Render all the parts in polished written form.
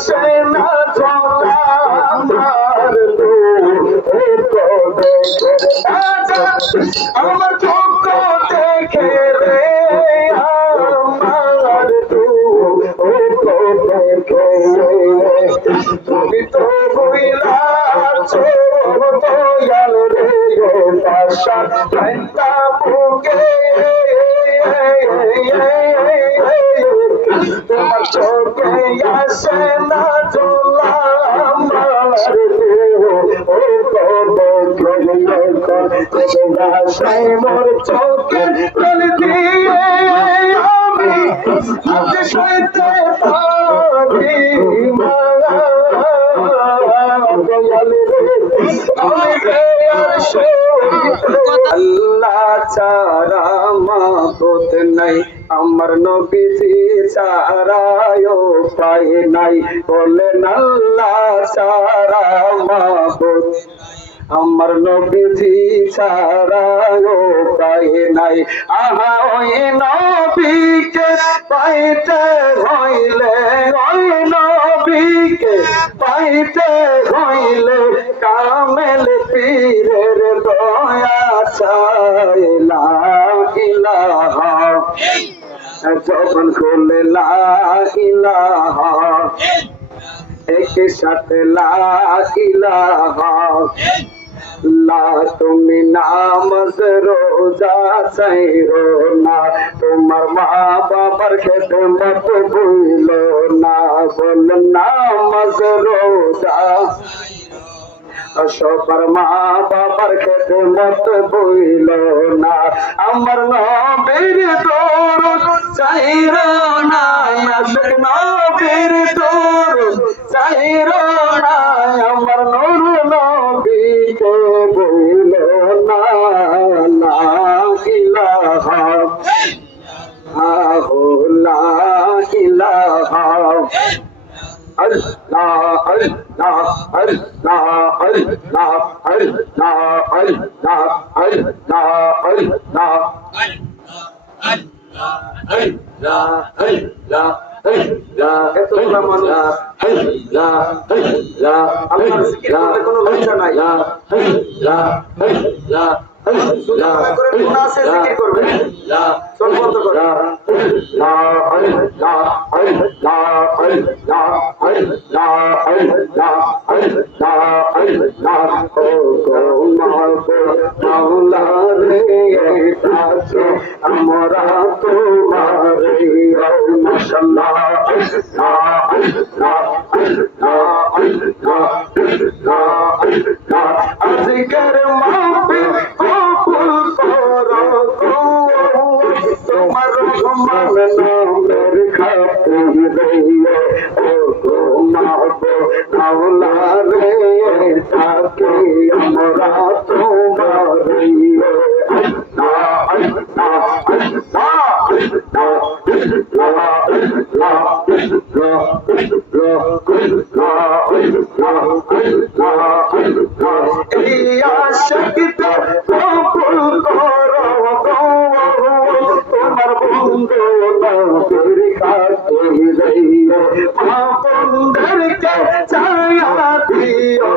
আসে না ঝোলা আমার আমার চোখ দেখে রে আমার তুমি তো বইলাছো দয়াল রে পাশা বুকে তোমার চোখে আসে না ঝোলা আমার মোর চোখে জল দিয়ে আমি আজ সইতে পারি আল্লাহ ছাড়া মাবুদ নাই আমার নবীজি ছাড়া উপায় নাই বলেন আল্লাহ ছাড়া মাবুদ আমার নবীজি ছাড়া উপায় নাই আহা ওই নবীকে পাইতে হইলে ওই নবীকে পাইতে হইলে কামেল পীরের দয়া চাই লা ইলাহা যখন খুলে লা ইলাহা এক সাথে লা ইলাহা লা তুমি নামাজ রোজা চাইরো না তোমার মা বাবার খেদমত ভুলো না বল নামাজ রোজা সবার মা বাবার খেদমত ভুলো না আমার নবীর দরুদ চাইরো না নবীর দরুদ চাইরো না আমার নূর নবীকে ভুলো না লা ইলাহা লা ইলাহা Allah Allah Allah Allah Allah Allah Allah আমরা তোমার মাশাআল্লাহ আজকের মাহফিল কবুল করো তোমার রহমান নামের খাতিরে ও মাওলা রে তাকে আমরা তোমার তোমার বন্ধু বন্ধুদেরকে ছায়া দিও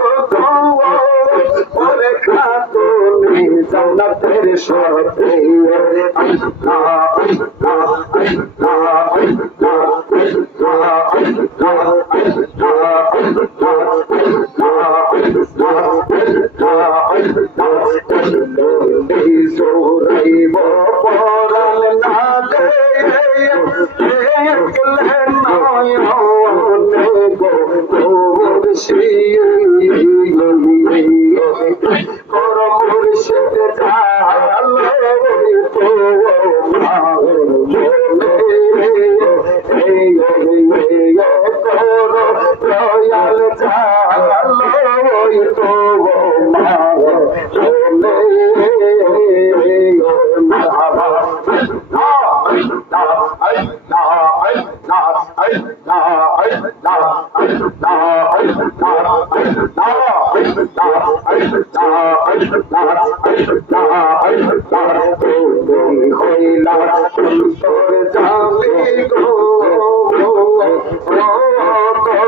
ওরে খাতুনি জান্নাতের সাথে জোরাইব পরাল না দে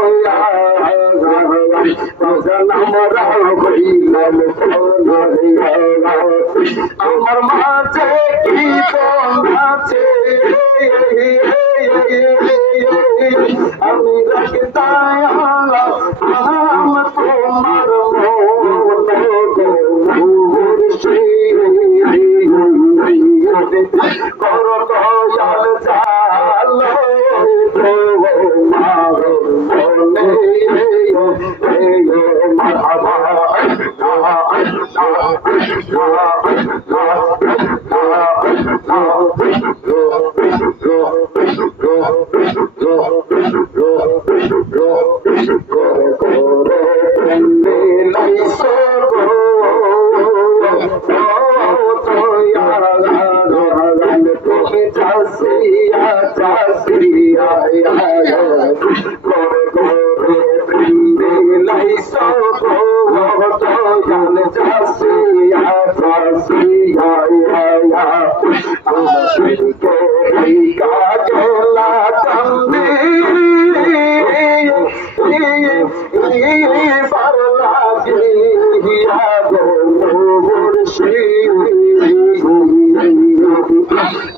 হইলা দিলাম আমার মাঝে কি আছে আমি রাখতাম আমার তোমার কর দয়াল জালো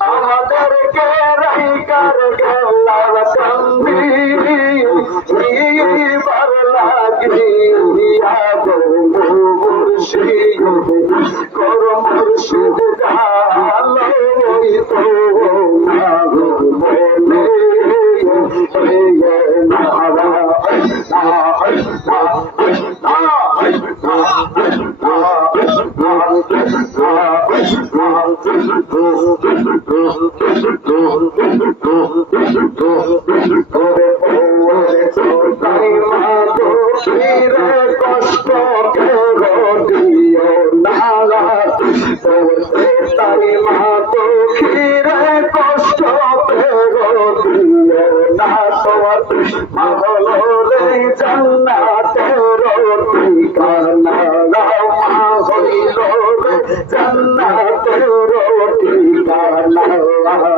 আমাদেরকে রাইকার গেলার কান্দি বার লাগিয়া গো মুর্শিদ কর মুর্শিদ জালো তো মাগো বলে কষ্ট দিও না তাই মা তো খিরে কষ্ট দিও না তোমার মহল রে জান্নাতের ঠিকানা মা হইল রে জান্নাতের ঠিকানা মা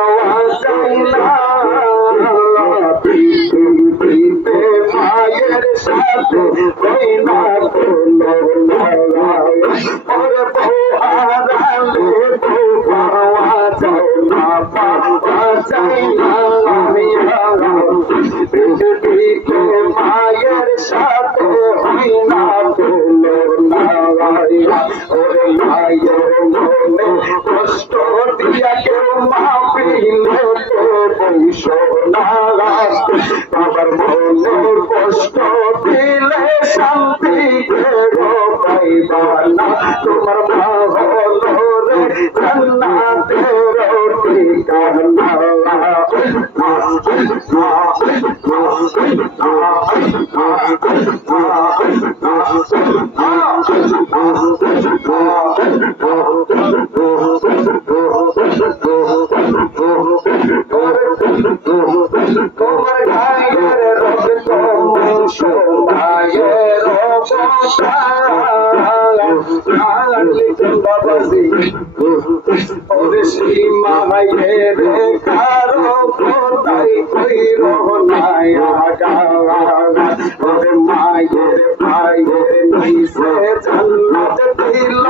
পাওয়া যায় না মায়ের সাথে না পাওয়া যায় না পাওয়া যায় না পৃথিবীকে মায়ের সাথে হয় না ওরে মায়ের মনে কষ্ট দিয়া কেউ মাপিলে বৈশ না বাবার মনে কষ্ট দিলে শান্তি পাইবা না তোমার মা হলো রে জান্নাতের ঠিকানা তোমার গায়ের রক্ত মায়ের বাবাজি ওরে সেই মায়ের কারো কোথায় কইর নাই ওরে মায়ের ভাইয়ের নিচে জান্নাত দিল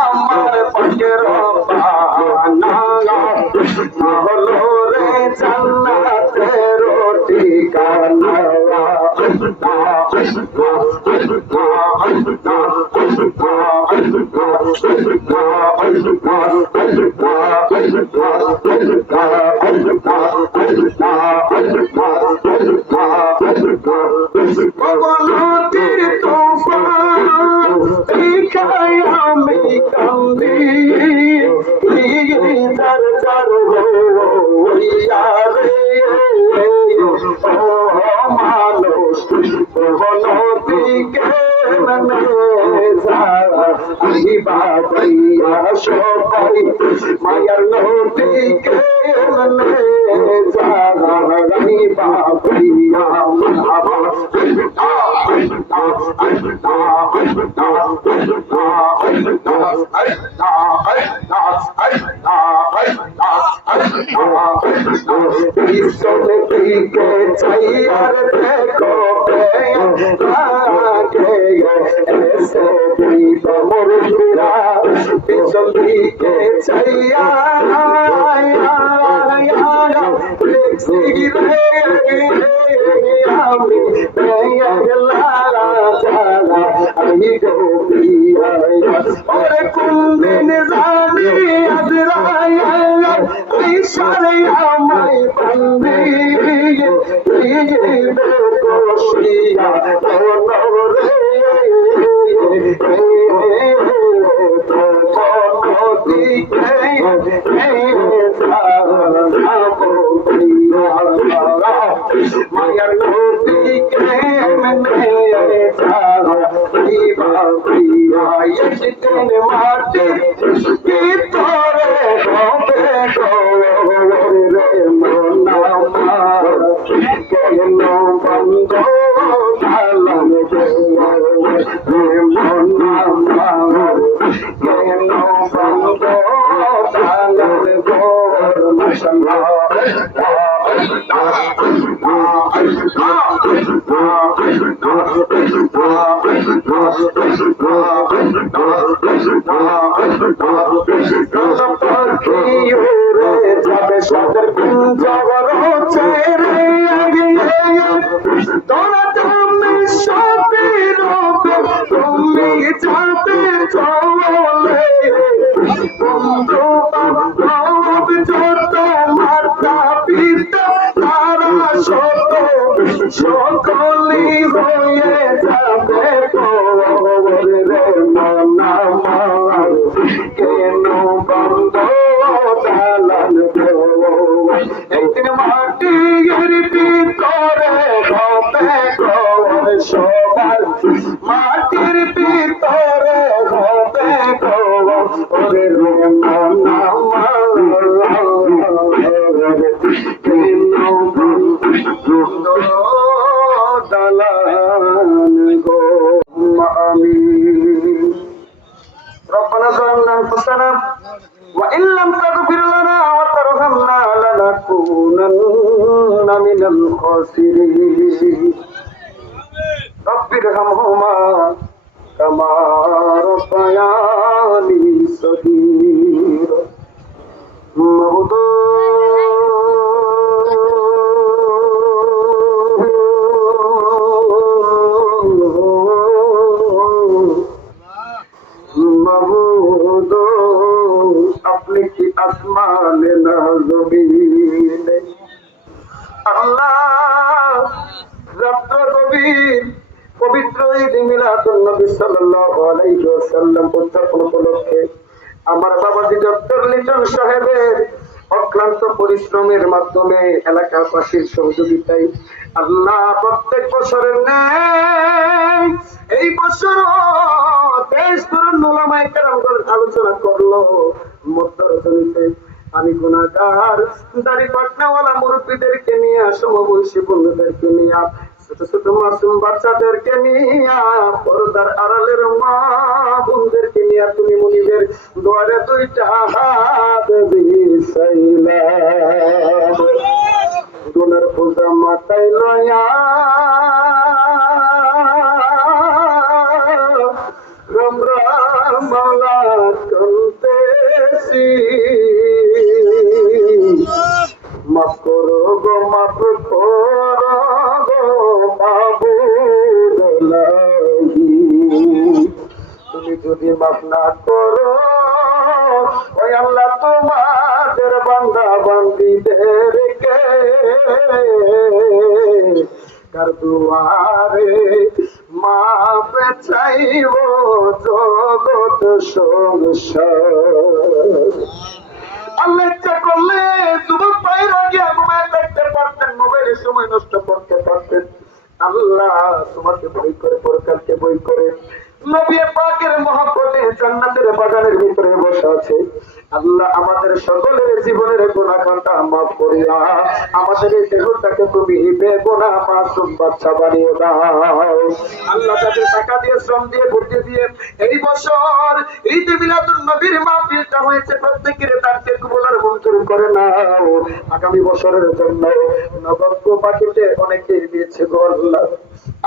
আমার পাকের বানা হলো রে জান্নাতের ঠিকানা নদীর তুফান শিখায় আমি কান্দি যার যার হইয়া রে ও মানুষ নদীকে আহিবা ভাইয়া সবাই মায়ার নদীকে যারা আহিবা ভাইয়া পিছনে দিকে চাইয়ার দেখো এসে দিব মুরগিরা পিছন দিকে চাইয়া দেখছি রে আমি লালা চালা আমি গো ওরে কুন্দিন জানি আজরায়া ইশারে আমায় বন্দি কোশিয়া রে মায়ার নদীকে মাটি ভিতরে হবে রে মনা কেন বন্ধ ঢালাম রে মনা কেন বন্ধ ঢালাম গোর মশলা যাবে সাদের পিঞ্জর ছেড়ে তোরা তুমি সবের তুমি যাবে চলে বন্ধু বান্ধব যত মাতা পিতা তারা শত সকলি হয়ে যাবে রে মনা কেন বন্ধ দালান একদিন মাটির ভিতরে হবে সবার মাটির ভিতরে হবে ওরে মনা দালান গো আমিন ربنا ظلمنا انفسنا وان لم تغفر لنا وترحمنا لنكونن من الخاسرين رب ارحمهما كما ربياني صغيرا अपने की आसमान न जमीन আল্লাহ রাত্র গভীর পবিত্র ঈদ মিলাদুন নবী সাল্লাল্লাহু আলাইহি ওয়াসাল্লাম উদযাপন উপলক্ষে আমার বাবাজি ডক্টর লিটন সাহেবের অক্লান্ত পরিশ্রমের মাধ্যমে এলাকাবাসীর সহযোগিতায় আল্লাহ প্রত্যেক বছরের ন্যায় এই বছর দেশ তরুণ ওলামায়ে কেরামগণ আলোচনা করলো মধ্যরজনীতে আমি গুনাহগার দাড়ি পাটনাওয়ালা মুরব্বীদেরকে নিয়ে সমবয়সী বন্ধুদেরকে নিয়ে ছোট ছোট মাসুম বাচ্চাদেরকে নিয়ে পর্দার আড়ালের মা বোনদেরকে নিয়ে তুমি মুনিদের দুয়ারে দুইটা হাত বিছাইলা গুনার পূজা মাথায় লয়া রাম রাম মাওলা কন্তেছি মাফ করো গো মাফ করো গো মাবুদ লাগি তুমি যদি মাফ না করো ওই আল্লাহ তোমাদের বান্দা বান্দীদেরকে কার দুয়ারে মাফ চাইব জগৎ সংসার আল্লাহ ইচ্ছা করলে যুবক ভাইরা গিয়া ঘুমায় থাকতে পারতেন, মোবাইলের সময় নষ্ট করতে পারতেন। আল্লাহ তোমাকে বই করে পরকালকে বই করে নবী পাকের মহব্বতে জান্নাতের বাগানের ভিতরে বসে আছে। আল্লাহ আমাদের সকলের জীবনের গুনাহ খাতা মাফ করিয়া আমাদের এই দেহটাকে তুমি বেগুনাহ মাসুম বাচ্চা বানিয়ে দাও। আল্লাহ তাদের টাকা দিয়ে, শ্রম দিয়ে, বুদ্ধি দিয়ে এই বছর ঈদ মিলাদুন নবীর মাহফিলটা হয়েছে, প্রত্যেকের তাকে কবুল আর মঞ্জুর করে নাও। আগামী বছরের জন্য নগদ পাখিতে অনেকে দিয়েছে গো আল্লাহ।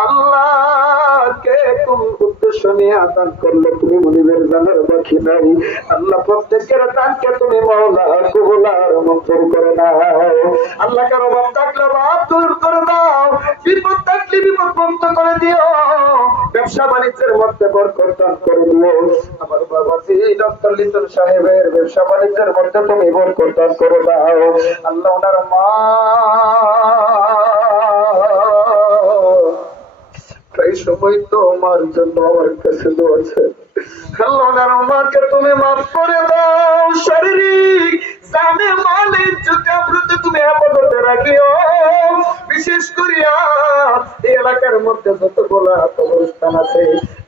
আল্লাহ কে কোন উদ্দেশ্য নিয়ে দান করলে তুমি মনিবের জানার বাকি নাই। আল্লাহ প্রত্যেকের দানকে তুমি মাওলা কবুল আর মঞ্জুর করে নাও। আল্লাহ কারো অভাব থাকলে অভাব দূর করে দাও, বিপদ থাকলে বিপদ বন্ধ করে দিও, ব্যবসা বাণিজ্যের মধ্যে বরকত দান করে দিও। আমার বাবা জি ডক্টর লিটন সাহেবের ব্যবসা বাণিজ্যের মধ্যে তুমি বরকত দান করে দাও। আল্লাহ ওনার মা এই সময় তো আমার জন্য আমার কাছে দোয়াছে। আল্লাহ ওনার মাকে তুমি মাফ করে দাও, শারীরিক জানে মালে যদি আপনাদের তুমি হেফাজতে রাখিও। বিশেষ করিয়া এই এলাকার মধ্যে যতগুলো কবরস্থান আছে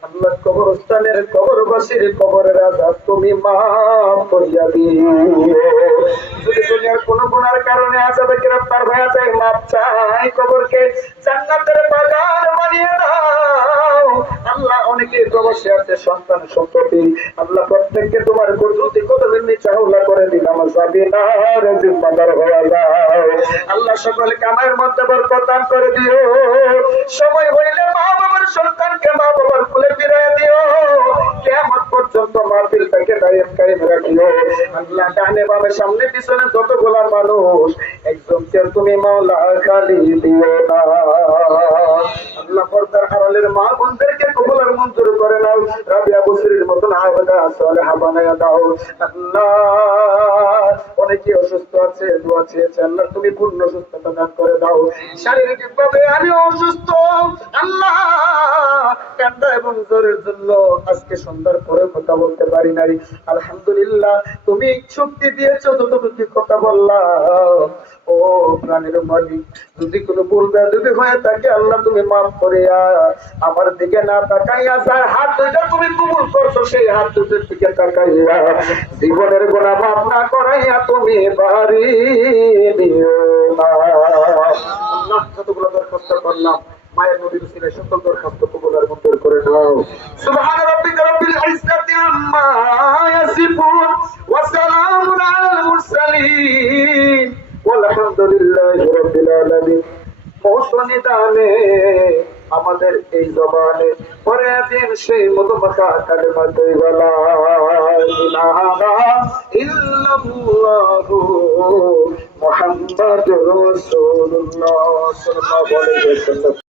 আল্লাহ কবরস্থানের কবরবাসীর কবরের আযাব তুমি মাফ করিয়া দিও। যদি দুনিয়ার কোন গুনার কারণে আযাবে গ্রেফতার হয়ে যায় মাফ চাই, কবরকে জান্নাতের বাগান বানিয়ে দাও। আল্লাহ অনেকে প্রবাসী আছে, সন্তান সম্পত্তি আল্লাহ প্রত্যেককে তোমার কুদরতি কদমের নিচে হাওলা করে দিলাম, জাবিনার জিম্মাদার হয়ে যাও। আল্লাহ সকল কামাইয়ের মধ্যে বরকত দান করে দিও। সময় হইলে মা বাবার সন্তানকে মা বাবার কোলে ফিরিয়ে দিও। কিয়ামত পর্যন্ত মাহফিলটাকে দায়েম কায়েম রাখিও। আল্লাহ ডানে বামে সামনে পিছনে যতগুলা মানুষ একজনকে তুমি মাওলা খালি দিও না। আল্লাহ পর্দার আড়ালের মা বোনদেরকে কবুল আর মঞ্জুর করে নাও। রাবিয়া বসরির মতন আবেদা সালেহা বানায়া দাও। আল্লাহ অনেকে অসুস্থ আছে, দোয়া চেয়েছে, আল্লাহ তুমি পূর্ণ সুস্থতা দান করে দাও। শারীরিক ভাবে আমি অসুস্থ, আল্লাহ কান্না এবং জ্বরের জন্য আজকে সন্ধ্যার পরে কথা বলতে পারি নাই। আলহামদুলিল্লাহ তুমি শক্তি দিয়েছো, যতটুকু কথা বললাম। ও প্রাণের মালিক, যদি কোনো ভুল বেয়াদবি হয়ে থাকে আল্লাহ তুমি মাফ করিয়া আমার দিকে না তাকাইয়া যার হাত দুইটা তুমি কবুল করছো সেই হাত দুটোর দিকে তাকাইয়া জীবনের গুনাহ মাফ না করাইয়া তুমি বাড়ি দিও না। আল্লাহ যতগুলো দরখাস্ত করলাম মায়ের নবীর উসিলায় সকল দরখাস্ত কবুল আর মঞ্জুর করে নাও। সুবহান রাব্বিকা রাব্বিল ইজ্জাতি আম্মা ইয়াসিফুন ওয়া সালামুন আলাল মুরসালিন আলহামদুলিল্লাহি রাব্বিল আলামিন। মৌসুমী দানে আমাদের এই জবানে পরে দিন সেই মধুমাখা কালেমা তৈবা লা ইলাহা ইল্লাল্লাহু মুহাম্মাদুর রাসূলুল্লাহ সাল্লাল্লাহু আলাইহি ওয়াসাল্লাম।